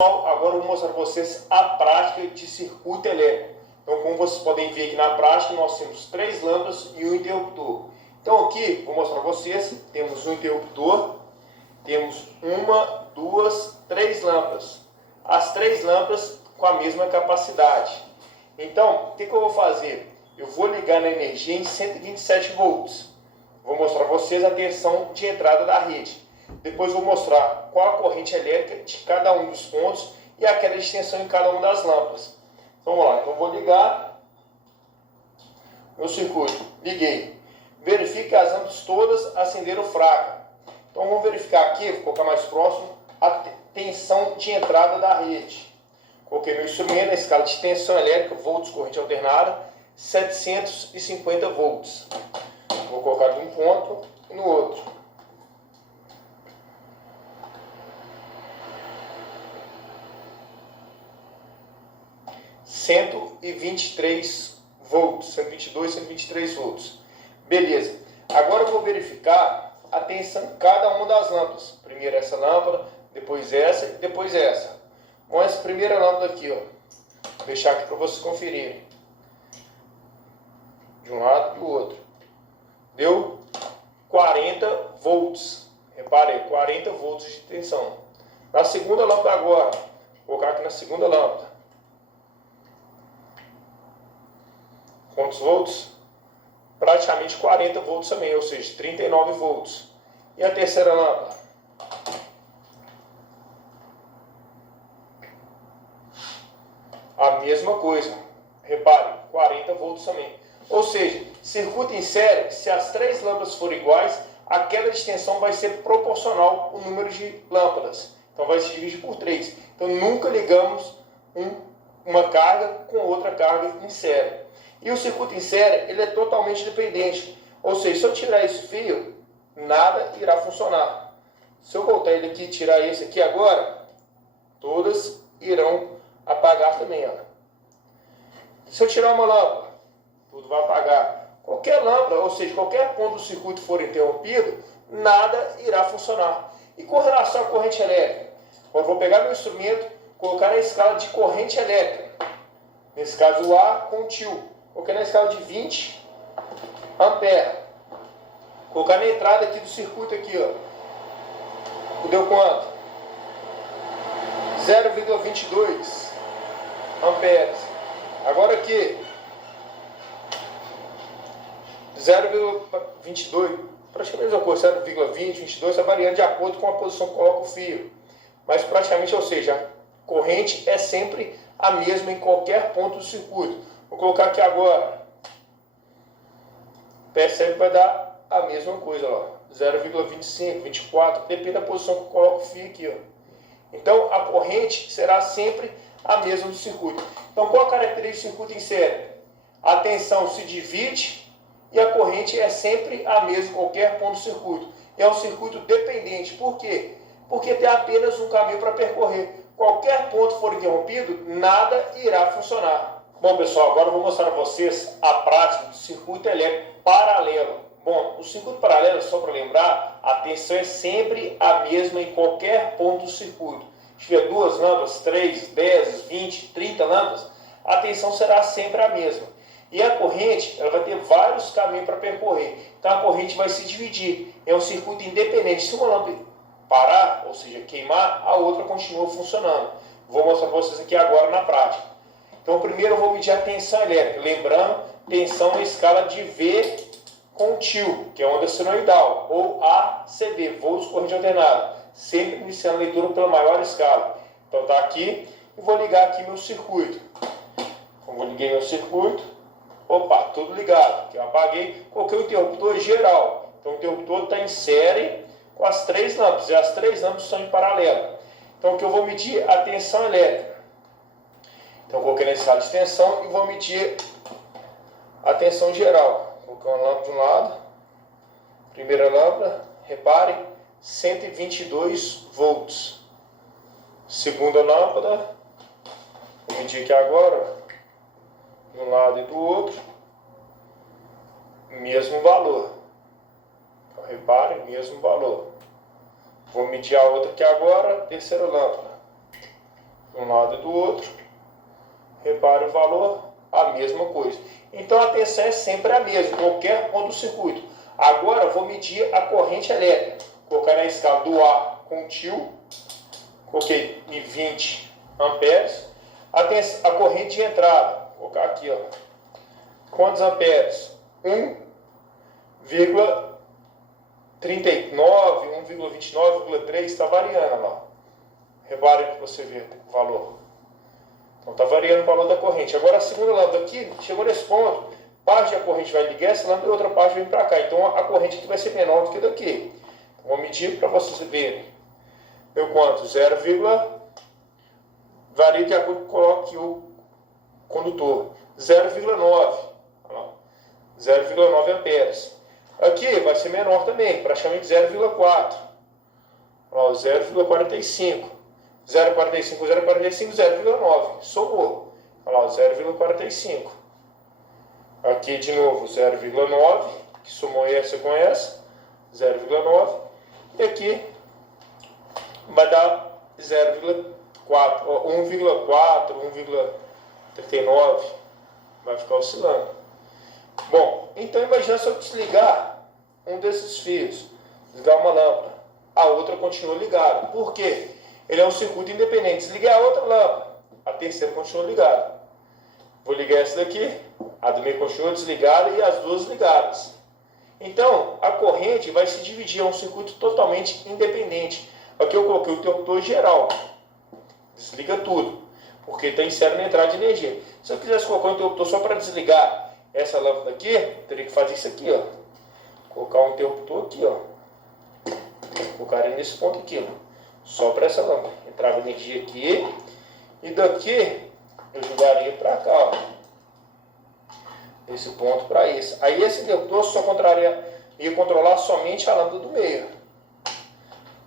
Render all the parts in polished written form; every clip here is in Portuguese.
Agora eu vou mostrar para vocês a prática de circuito elétrico. Então, como vocês podem ver aqui na prática, nós temos 3 lâmpadas e um interruptor. Então aqui, vou mostrar para vocês, temos um interruptor, temos 1, 2, 3 lâmpadas. As 3 lâmpadas com a mesma capacidade. Então, o que eu vou fazer? Eu vou ligar na energia em 127 volts. Vou mostrar para vocês a tensão de entrada da rede. Depois vou mostrar qual a corrente elétrica de cada um dos pontos e a queda de tensão em cada uma das lâmpadas. Então vamos lá, então vou ligar meu circuito. Liguei. Verifique que as lâmpadas todas acenderam fraca. Então vamos verificar aqui, vou colocar mais próximo, a tensão de entrada da rede. Coloquei meu instrumento, a escala de tensão elétrica, volts, corrente alternada, 750 volts. Vou colocar de um ponto e no outro. volts, 122, 123 volts. Beleza. Agora eu vou verificar a tensão em cada uma das lâmpadas. Primeiro essa lâmpada, depois essa e depois essa. Com essa primeira lâmpada aqui, ó. Vou deixar aqui para vocês conferirem. De um lado e do outro. Deu 40 volts. Reparei, 40 volts de tensão. Na segunda lâmpada agora, vou colocar aqui na segunda lâmpada. Quantos volts? Praticamente 40 volts também, ou seja, 39 volts. E a terceira lâmpada? A mesma coisa. Repare, 40 volts também. Ou seja, circuito em série, se as 3 lâmpadas forem iguais, a queda de tensão vai ser proporcional ao número de lâmpadas. Então vai se dividir por 3. Então nunca ligamos uma carga com outra carga em série. E o circuito em série, ele é totalmente dependente. Ou seja, se eu tirar esse fio, nada irá funcionar. Se eu voltar ele aqui e tirar esse aqui agora, todas irão apagar também. Ó. Se eu tirar uma lâmpada, tudo vai apagar. Qualquer lâmpada, ou seja, qualquer ponto do circuito for interrompido, nada irá funcionar. E com relação à corrente elétrica, eu vou pegar meu instrumento, colocar na escala de corrente elétrica. Nesse caso, o A com o tio. Coloquei na escala de 20 ampere. Colocar na entrada aqui do circuito aqui, ó. Deu quanto? 0,22 amperes. Agora aqui 0,22, praticamente a mesma coisa, 0,20, 22, está variando de acordo com a posição que coloca o fio. Mas praticamente, ou seja, a corrente é sempre a mesma em qualquer ponto do circuito. Vou colocar aqui agora. Percebe que vai dar a mesma coisa, ó. 0,25, 24, depende da posição que eu coloco o fio aqui, ó. Então a corrente será sempre a mesma do circuito. Então qual a característica do circuito em série? A tensão se divide e a corrente é sempre a mesma em qualquer ponto do circuito. É um circuito dependente. Por quê? Porque tem apenas um caminho para percorrer. Qualquer ponto for interrompido, nada irá funcionar. Bom, pessoal, agora eu vou mostrar para vocês a prática do circuito elétrico paralelo. Bom, o circuito paralelo, só para lembrar, a tensão é sempre a mesma em qualquer ponto do circuito. Se tiver 2 lâmpadas, 3, 10, 20, 30 lâmpadas, a tensão será sempre a mesma. E a corrente, ela vai ter vários caminhos para percorrer. Então a corrente vai se dividir. É um circuito independente. Se uma lâmpada parar, ou seja, queimar, a outra continua funcionando. Vou mostrar para vocês aqui agora na prática. Então primeiro eu vou medir a tensão elétrica. Lembrando, tensão na escala de V com tio, que é onda senoidal, ou ACV, volts corrente alternada. Sempre iniciando a leitura pela maior escala. Então tá aqui e vou ligar aqui meu circuito. Então vou ligar meu circuito. Opa, tudo ligado. Aqui eu apaguei, coloquei o interruptor geral. Então o interruptor está em série com as 3 lâmpadas. E as 3 lâmpadas são em paralelo. Então aqui eu vou medir a tensão elétrica. Então eu coloquei na escala de tensão e vou medir a tensão geral. Vou colocar uma lâmpada de um lado. Primeira lâmpada, repare, 122 volts. Segunda lâmpada, vou medir aqui agora, de um lado e do outro, mesmo valor. Então, repare, mesmo valor. Vou medir a outra aqui agora, terceira lâmpada. de um lado e do outro. Repare o valor, a mesma coisa. Então a tensão é sempre a mesma, qualquer ponto do circuito. Agora eu vou medir a corrente elétrica. Vou colocar na escala do A contínuo, coloquei em 20 amperes. A corrente de entrada, vou colocar aqui, ó. Quantos amperes? 1,39, 1,29, 1,3, está variando lá. Repare para você ver o valor. Então está variando o valor da corrente. Agora a segunda lâmpada aqui, chegou nesse ponto, parte da corrente vai ligar essa lâmpada e outra parte vem para cá. Então a corrente aqui vai ser menor do que daqui. Então, vou medir para vocês verem. Deu quanto? 0, varia de acordo com que coloque o condutor. 0,9. 0,9 amperes. Aqui vai ser menor também, praticamente 0,4. 0,45. 0,45, 0,45, 0,9. Somou. Olha lá, 0,45. Aqui de novo 0,9, que somou essa com essa. 0,9. E aqui vai dar 0,4, 1,4, 1,39. Vai ficar oscilando. Bom, então imagina se eu desligar um desses fios, desligar uma lâmpada, a outra continua ligada. Por quê? Ele é um circuito independente. Desliguei a outra lâmpada, a terceira continua ligada. Vou ligar essa daqui, a do meio continua desligada e as duas ligadas. Então, a corrente vai se dividir, é um circuito totalmente independente. Aqui eu coloquei o interruptor geral. Desliga tudo, porque está inserido na entrada de energia. Se eu quisesse colocar o interruptor só para desligar essa lâmpada aqui, eu teria que fazer isso aqui, ó. Colocar um interruptor aqui, ó. Colocar ele nesse ponto aqui, ó. Só para essa lâmpada. Entrava energia aqui. E daqui eu jogaria para cá, ó. Esse ponto para esse. Aí esse interruptor só ia controlar somente a lâmpada do meio.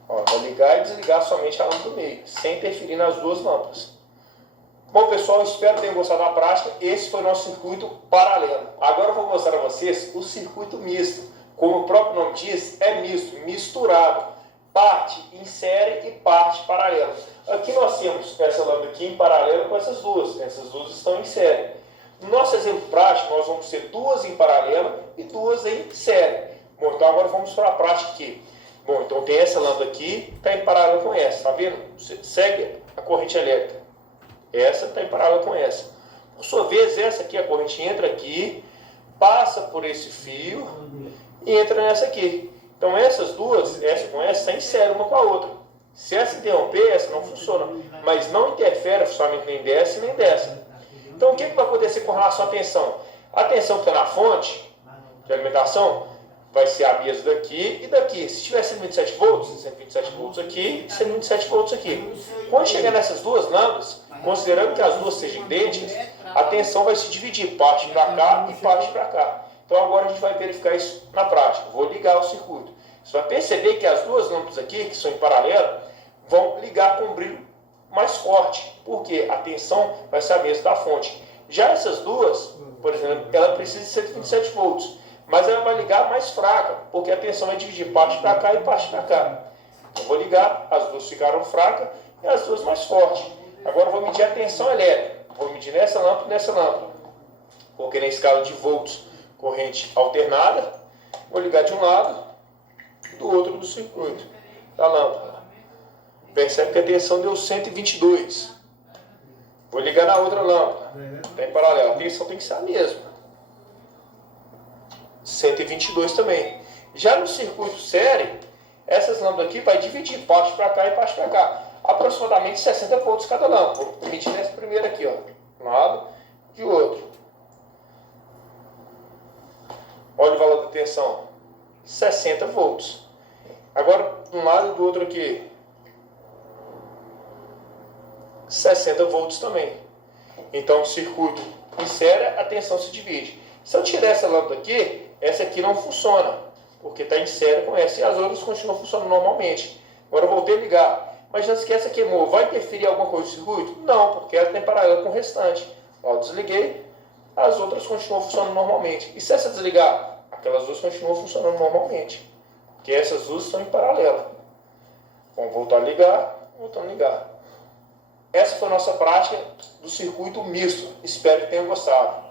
Ó, vai ligar e desligar somente a lâmpada do meio, sem interferir nas duas lâmpadas. Bom, pessoal, espero que tenham gostado da prática. Esse foi o nosso circuito paralelo. Agora eu vou mostrar a vocês o circuito misto. Como o próprio nome diz, é misto, misturado. Parte em série e parte paralela. Aqui nós temos essa lâmpada aqui em paralelo com essas duas. Essas duas estão em série. No nosso exemplo prático, nós vamos ter duas em paralelo e duas em série. Bom, então agora vamos para a prática aqui. Bom, então tem essa lâmpada aqui, está em paralelo com essa, tá vendo? Você segue a corrente elétrica. Essa está em paralelo com essa. Por sua vez, essa aqui, a corrente entra aqui, passa por esse fio e entra nessa aqui. Então essas duas, essa com essa, está em série uma com a outra. Se essa interromper, essa não funciona. Mas não interfere o funcionamento nem dessa e nem dessa. Então o que vai acontecer com relação à tensão? A tensão que está na fonte de alimentação vai ser a mesma daqui e daqui. Se tiver 127 volts, 127 volts aqui e 127 volts aqui. Quando chegar nessas duas lâmpadas, considerando que as duas sejam idênticas, a tensão vai se dividir, parte para cá e parte para cá. Então agora a gente vai verificar isso na prática. Vou ligar o circuito. Você vai perceber que as duas lâmpadas aqui, que são em paralelo, vão ligar com um brilho mais forte, porque a tensão vai ser a mesma da fonte. Já essas duas, por exemplo, ela precisa de 127 volts, mas ela vai ligar mais fraca, porque a tensão vai dividir parte para cá e parte para cá. Então vou ligar, as duas ficaram fracas e as duas mais fortes. Agora eu vou medir a tensão elétrica. Vou medir nessa lâmpada e nessa lâmpada. Coloquei na escala de volts, corrente alternada. Vou ligar de um lado e do outro do circuito da lâmpada. Percebe que a tensão deu 122. Vou ligar na outra lâmpada. Está em paralelo. A tensão tem que ser a mesma. 122 também. Já no circuito série, essas lâmpadas aqui vai dividir parte para cá e parte para cá. Aproximadamente 60 volts cada lâmpada. Vou medir nessa primeira aqui, ó. De um lado e de outro. Olha o valor da tensão. 60 volts. Agora, de um lado e do outro aqui. 60 volts também. Então, o circuito em série, a tensão se divide. Se eu tirar essa lâmpada aqui, essa aqui não funciona, porque está em série com essa, e as outras continuam funcionando normalmente. Agora eu voltei a ligar. Mas não esquece que queimou. Vai interferir alguma coisa no circuito? Não, porque ela tem paralelo com o restante. Ó, desliguei, as outras continuam funcionando normalmente. E se essa desligar? Aquelas duas continuam funcionando normalmente, porque essas duas estão em paralelo. Vamos voltar a ligar, voltando a ligar. essa foi a nossa prática do circuito misto. Espero que tenham gostado.